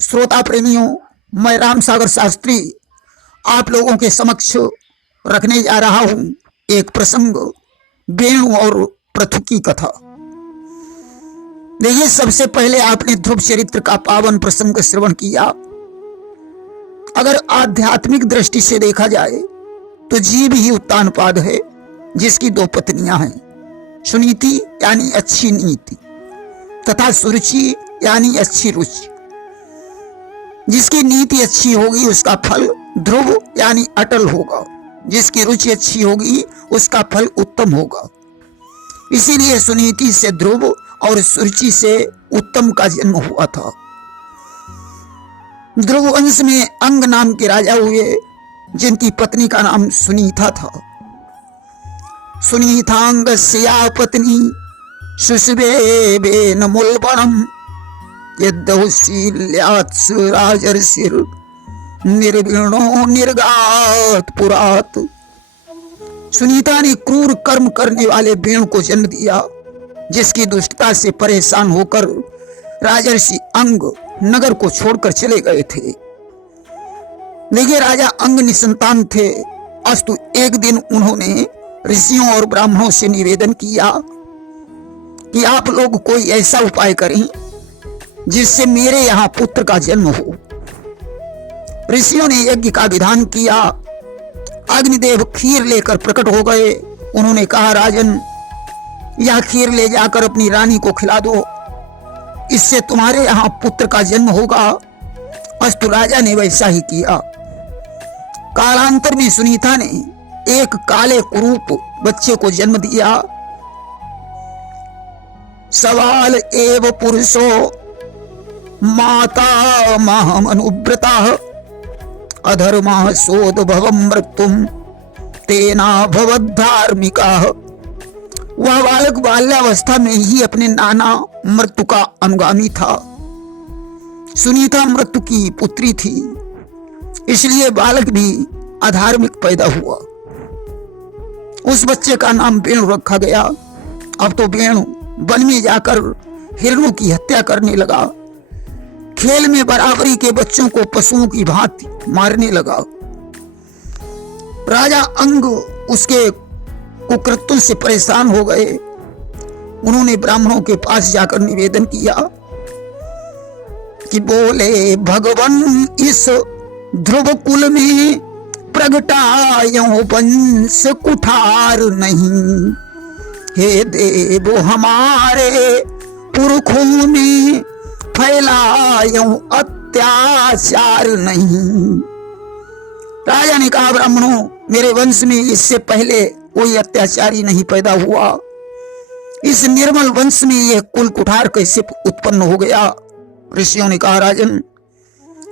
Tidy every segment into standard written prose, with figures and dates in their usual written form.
श्रोता प्रेमियों, मैं राम सागर शास्त्री आप लोगों के समक्ष रखने जा रहा हूं एक प्रसंग, वेणु और पृथु की कथा। देखिए, सबसे पहले आपने ध्रुव चरित्र का पावन प्रसंग श्रवण किया। अगर आध्यात्मिक दृष्टि से देखा जाए तो जीव ही उत्तानपाद है, जिसकी दो पत्नियां हैं, सुनीति यानी अच्छी नीति तथा सुरुचि यानी अच्छी रुचि। जिसकी नीति अच्छी होगी उसका फल ध्रुव यानी अटल होगा, जिसकी रुचि अच्छी होगी उसका फल उत्तम होगा। इसीलिए सुनीति से ध्रुव और सुरुचि से उत्तम का जन्म हुआ था। ध्रुव वंश में अंग नाम के राजा हुए, जिनकी पत्नी का नाम सुनीता था। सुनीतांगस्या पत्नी सुषुवे बेन मूलबणम यद्दौशील्यात्स राजर्षिर निर्विणो निर्गात पुरात। सुनीता ने क्रूर कर्म करने वाले वेणु को जन्म दिया, जिसकी दुष्टता से परेशान होकर राजर्षि अंग नगर को छोड़कर चले गए थे। देखिए, राजा अंग निसंतान थे। अस्तु एक दिन उन्होंने ऋषियों और ब्राह्मणों से निवेदन किया कि आप लोग कोई ऐसा उपाय करें जिससे मेरे यहां पुत्र का जन्म हो। ऋषियों ने यज्ञ का विधान किया। अग्निदेव खीर लेकर प्रकट हो गए। उन्होंने कहा, राजन, यह खीर ले जाकर अपनी रानी को खिला दो, इससे तुम्हारे यहां पुत्र का जन्म होगा। अस्तु राजा ने वैसा ही किया। कालांतर में सुनीता ने एक काले कुरूप बच्चे को जन्म दिया। सवाल एव पुरुषो माता महमनुव्रता अधर्मा सोद भवम मृत्युम तेना भवद्धार्मिका। वह बालक बाल्यावस्था में ही अपने नाना मृत्यु का अनुगामी था। सुनीता मृत्यु की पुत्री थी, इसलिए बालक भी अधार्मिक पैदा हुआ। उस बच्चे का नाम वेणु रखा गया। अब तो वेणु वन में जाकर हिरणों की हत्या करने लगा। खेल में बराबरी के बच्चों को पशुओं की भांति मारने लगा। राजा अंग उसके कुकृत्यों से परेशान हो गए। उन्होंने ब्राह्मणों के पास जाकर निवेदन किया कि बोले, भगवान इस ध्रुव कुल में प्रगटायो वंश कुठार नहीं। हे देवो हमारे पुरखों में फैलायो अत्याचार नहीं। राजा ने कहा, ब्राह्मणों, मेरे वंश में इससे पहले कोई अत्याचारी नहीं पैदा हुआ। इस निर्मल वंश में यह कुल कुठार कैसे उत्पन्न हो गया? ऋषियों ने कहा, राजन,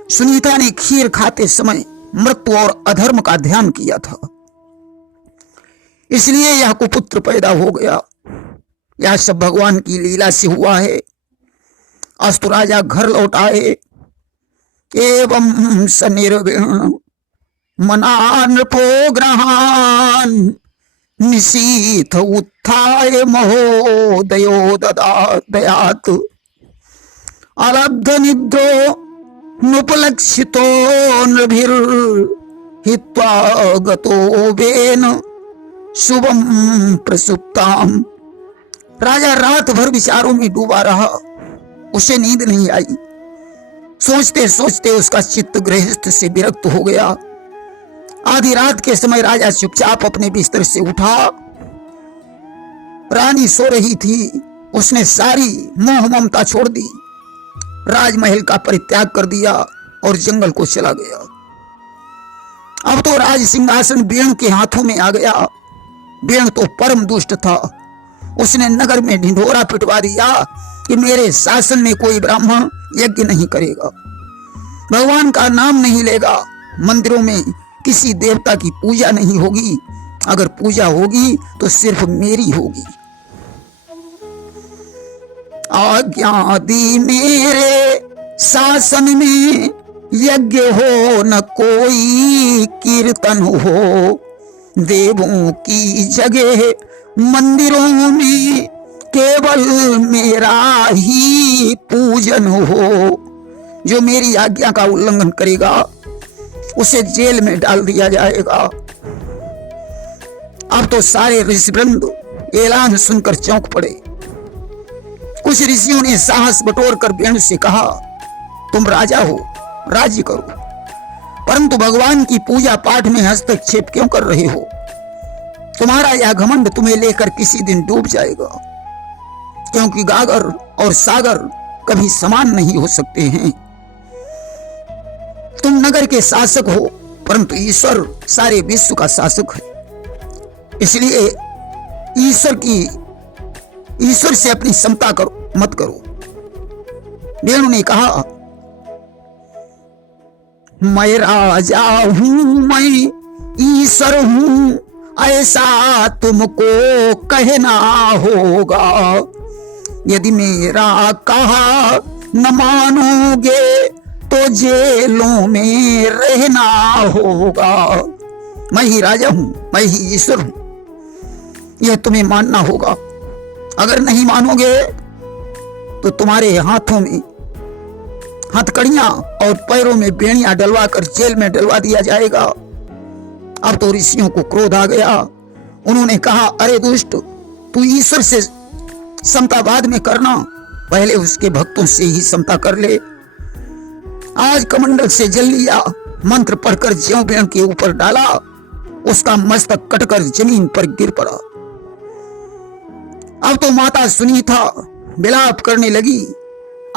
सुनीता ने खीर खाते समय मृत्यु और अधर्म का ध्यान किया था, इसलिए यह कुपुत्र पैदा हो गया। यह सब भगवान की लीला से हुआ है। अस्तु राजा घर लौट आए। एवं स निर्विण मना नृपो ग्रहान निशीथ उत्थाय महोदयो दयात अलब्ध निद्रो नुपलक्षितो नृभिर हित्वा गतो वेन शुभम प्रसुप्ताम। राजा रात भर विचारों में डूबा रहा। उसे नींद नहीं आई। सोचते सोचते उसका चित्त गृहस्थ से विरक्त हो गया। आधी रात के समय राजा चुपचाप अपने बिस्तर से उठा। रानी सो रही थी। उसने सारी मोह ममता छोड़ दी, राजमहल का परित्याग कर दिया और जंगल को चला गया। अब तो राज सिंहासन वेणु के हाथों में आ गया। वेणु तो परम दुष्ट था। उसने नगर में ढिंढोरा पिटवा दिया कि मेरे शासन में कोई ब्राह्मण यज्ञ नहीं करेगा, भगवान का नाम नहीं लेगा, मंदिरों में किसी देवता की पूजा नहीं होगी, अगर पूजा होगी तो सिर्फ मेरी होगी। आज्ञा दी मेरे शासन में यज्ञ हो न कोई कीर्तन हो, देवों की जगह मंदिरों में केवल मेरा ही पूजन हो। जो मेरी आज्ञा का उल्लंघन करेगा उसे जेल में डाल दिया जाएगा। अब तो सारे ऋषिवृंद ऐलान सुनकर चौंक पड़े। कुछ ऋषियों ने साहस बटोर कर वेणु से कहा, तुम राजा हो, राज्य करो, परंतु भगवान की पूजा पाठ में हस्तक्षेप क्यों कर रहे हो? तुम्हारा यह घमंड तुम्हें लेकर किसी दिन डूब जाएगा, क्योंकि गागर और सागर कभी समान नहीं हो सकते हैं। तुम नगर के शासक हो, परंतु ईश्वर सारे विश्व का शासक है, इसलिए ईश्वर से अपनी समता मत करो। वेणु ने कहा, मैं राजा हूं, मैं ईश्वर हूं, ऐसा तुमको कहना होगा। यदि मेरा कहा न मानोगे तो जेलों में रहना होगा। मैं ही राजा हूं, मैं ही ईश्वर हूं, यह तुम्हें मानना होगा। अगर नहीं मानोगे तो तुम्हारे हाथों में हथकड़ियां और पैरों में बेड़ियां डलवा कर जेल में डलवा दिया जाएगा। अब तो ऋषियों को क्रोध आ गया। उन्होंने कहा, अरे दुष्ट, तू ईश्वर से समता बाद में करना, पहले उसके भक्तों से ही समता कर ले। आज कमंडल से जल लिया, मंत्र पढ़कर ज्यों वेण के ऊपर डाला, उसका मस्तक कटकर जमीन पर गिर पड़ा। अब तो माता सुनीता विलाप करने लगी।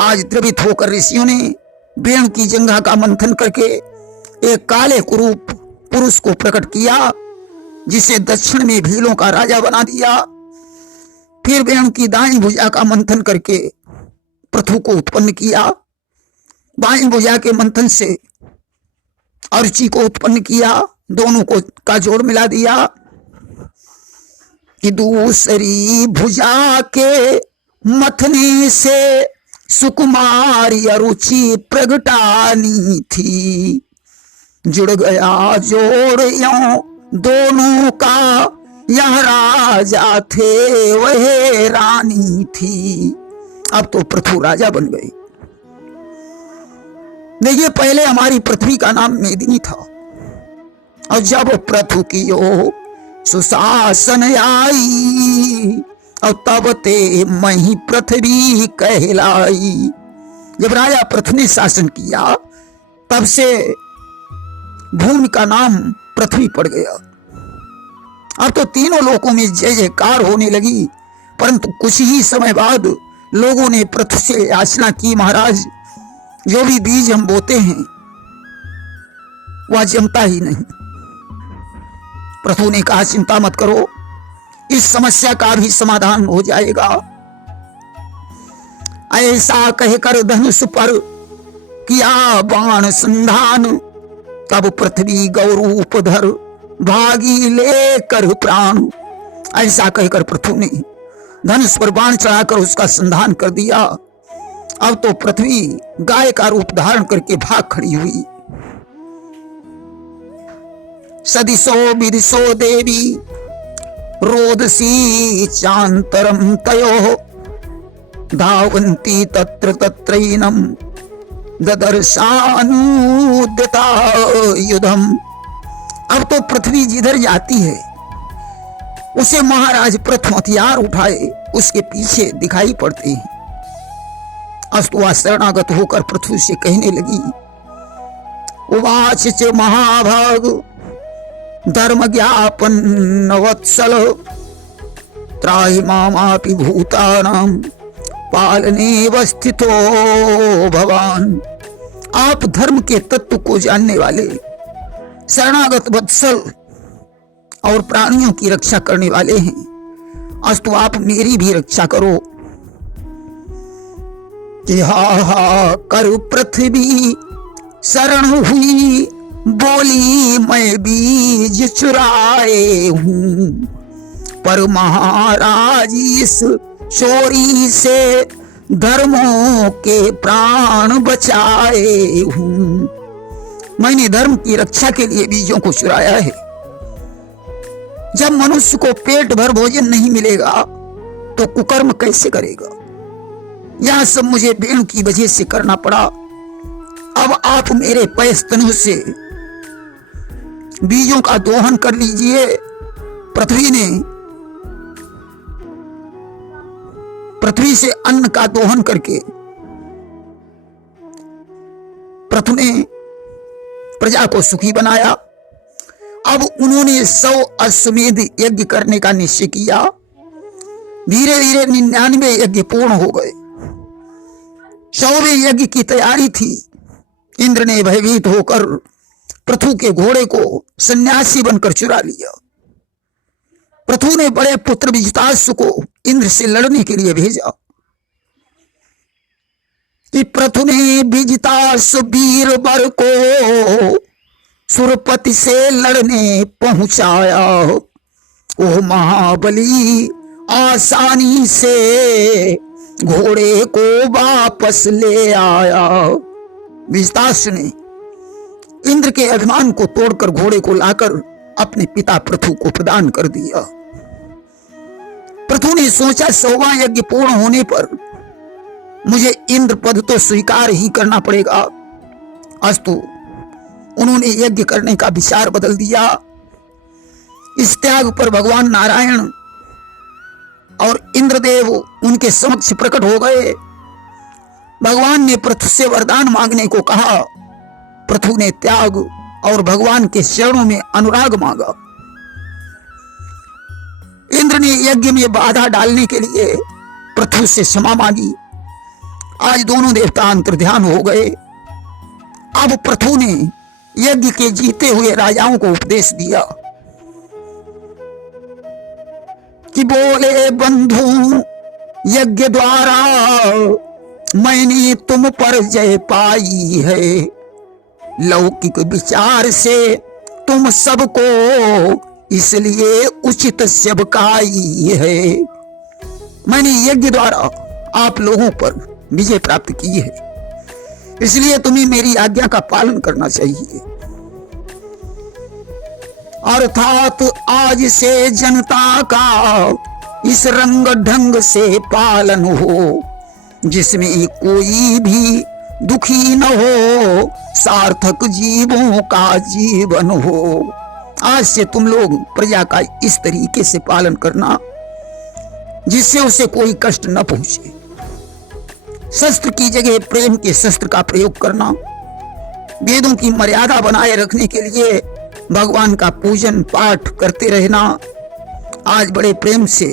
आज द्रवित होकर ऋषियों ने वेण की जंघा का मंथन करके एक काले कुरूप पुरुष को प्रकट किया, जिसे दक्षिण में भीलों का राजा बना दिया। फिर वेण की दाईं भुजा का मंथन करके पृथु को उत्पन्न किया। बाईं भुजा के मंथन से अरुचि को उत्पन्न किया, दोनों को का जोड़ मिला दिया कि दूसरी भुजा के मथने से सुकुमारी अरुचि प्रगटानी थी। जुड़ गया जोड़ यों दोनों का, यह राजा थे वह रानी थी। अब तो पृथु राजा बन गए। देखिए, पहले हमारी पृथ्वी का नाम मेदिनी था, और जब पृथु की ओ सुशासन आई, और तब ते मही पृथ्वी कहलाई। जब राजा पृथु ने शासन किया, तब से भूमि का नाम पृथ्वी पड़ गया। अब तो तीनों लोकों में जय जयकार होने लगी। परंतु कुछ ही समय बाद लोगों ने पृथु से याचना की, महाराज, जो भी बीज हम बोते हैं वह जमता ही नहीं। पृथु ने कहा, चिंता मत करो, इस समस्या का भी समाधान हो जाएगा। ऐसा कहकर धनुष पर किया बाण संधान, तब पृथ्वी गौरूप धर भागी लेकर प्राण। ऐसा कहकर पृथु ने धनुष पर बाण चढ़ाकर उसका संधान कर दिया। अब तो पृथ्वी गाय का रूप धारण करके भाग खड़ी हुई। सदिशो विदिशो देवी रोदसी चांतरम तयो, धावन्ती तत्र तत्रैनम ददर्शानुद्यता युधम। अब तो पृथ्वी जिधर जाती है उसे महाराज पृथु हथियार उठाए उसके पीछे दिखाई पड़ते हैं। अस्तुआ शरणागत होकर पृथ्वी से कहने लगी, उवाच च महाभाग धर्म ज्ञापन वत्सल, त्राहि मामापि भूतानां पालने वस्थितो भवान। आप धर्म के तत्व को जानने वाले, शरणागत वत्सल और प्राणियों की रक्षा करने वाले हैं। अस्तु आप मेरी भी रक्षा करो। कि हा कर पृथ्वी शरण हुई, बोली मैं बीज चुराए हूं, पर महाराज इस चोरी से धर्मों के प्राण बचाए हूं। मैंने धर्म की रक्षा के लिए बीजों को चुराया है। जब मनुष्य को पेट भर भोजन नहीं मिलेगा तो कुकर्म कैसे करेगा? यह सब मुझे वेणु की वजह से करना पड़ा। अब आप मेरे पैस्तनों से बीजों का दोहन कर लीजिए। पृथ्वी से अन्न का दोहन करके पृथु ने प्रजा को सुखी बनाया। अब उन्होंने 100 अश्वमेध यज्ञ करने का निश्चय किया। धीरे धीरे 99 यज्ञ पूर्ण हो गए। 100वें यज्ञ की तैयारी थी। इंद्र ने भयभीत होकर पृथु के घोड़े को सन्यासी बनकर चुरा लिया। पृथु ने बड़े पुत्र विजिताश्व को इंद्र से लड़ने के लिए भेजा कि पृथु ने विजिताश्व वीर वर को सुरपति से लड़ने पहुंचाया। ओ महाबली आसानी से घोड़े को वापस ले आया। विजिताश्व ने इंद्र के अभिमान को तोड़कर घोड़े को लाकर अपने पिता पृथु को प्रदान कर दिया। पृथु ने सोचा 100वां यज्ञ पूर्ण होने पर मुझे इंद्र पद तो स्वीकार ही करना पड़ेगा। अस्तु, उन्होंने यज्ञ करने का विचार बदल दिया। इस त्याग पर भगवान नारायण और इंद्रदेव उनके समक्ष प्रकट हो गए। भगवान ने पृथु से वरदान मांगने को कहा। पृथु ने त्याग और भगवान के चरणों में अनुराग मांगा। इंद्र ने यज्ञ में बाधा डालने के लिए पृथु से क्षमा मांगी। आज दोनों देवता अंतर्ध्यान हो गए। अब पृथु ने यज्ञ के जीते हुए राजाओं को उपदेश दिया कि बोले बंधु, यज्ञ द्वारा मैंने तुम पर जय पाई है। लौकिक विचार से तुम सबको इसलिए उचित सेवकाई है। मैंने यज्ञ द्वारा आप लोगों पर विजय प्राप्त की है, इसलिए तुम्हें मेरी आज्ञा का पालन करना चाहिए। अर्थात आज से जनता का इस रंग ढंग से पालन हो जिसमें कोई भी दुखी न हो, सार्थक जीवों का जीवन हो। आज से तुम लोग प्रजा का इस तरीके से पालन करना जिससे उसे कोई कष्ट न पहुंचे। शस्त्र की जगह प्रेम के शस्त्र का प्रयोग करना। वेदों की मर्यादा बनाए रखने के लिए भगवान का पूजन पाठ करते रहना। आज बड़े प्रेम से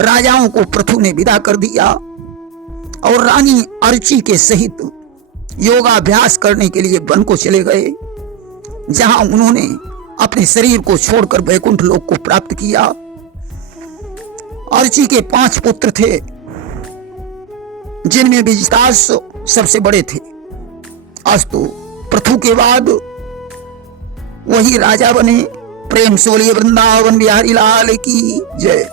राजाओं को पृथु ने विदा कर दिया और रानी अर्ची के सहित योगाभ्यास करने के लिए वन को चले गए, जहां उन्होंने अपने शरीर को छोड़कर वैकुंठ लोक को प्राप्त किया। अर्ची के 5 पुत्र थे, जिनमें विजिताश्व सबसे बड़े थे। अस्तु, पृथु के बाद वही राजा बने। प्रेम से बोलिए वृंदावन बिहारी लाल की जय।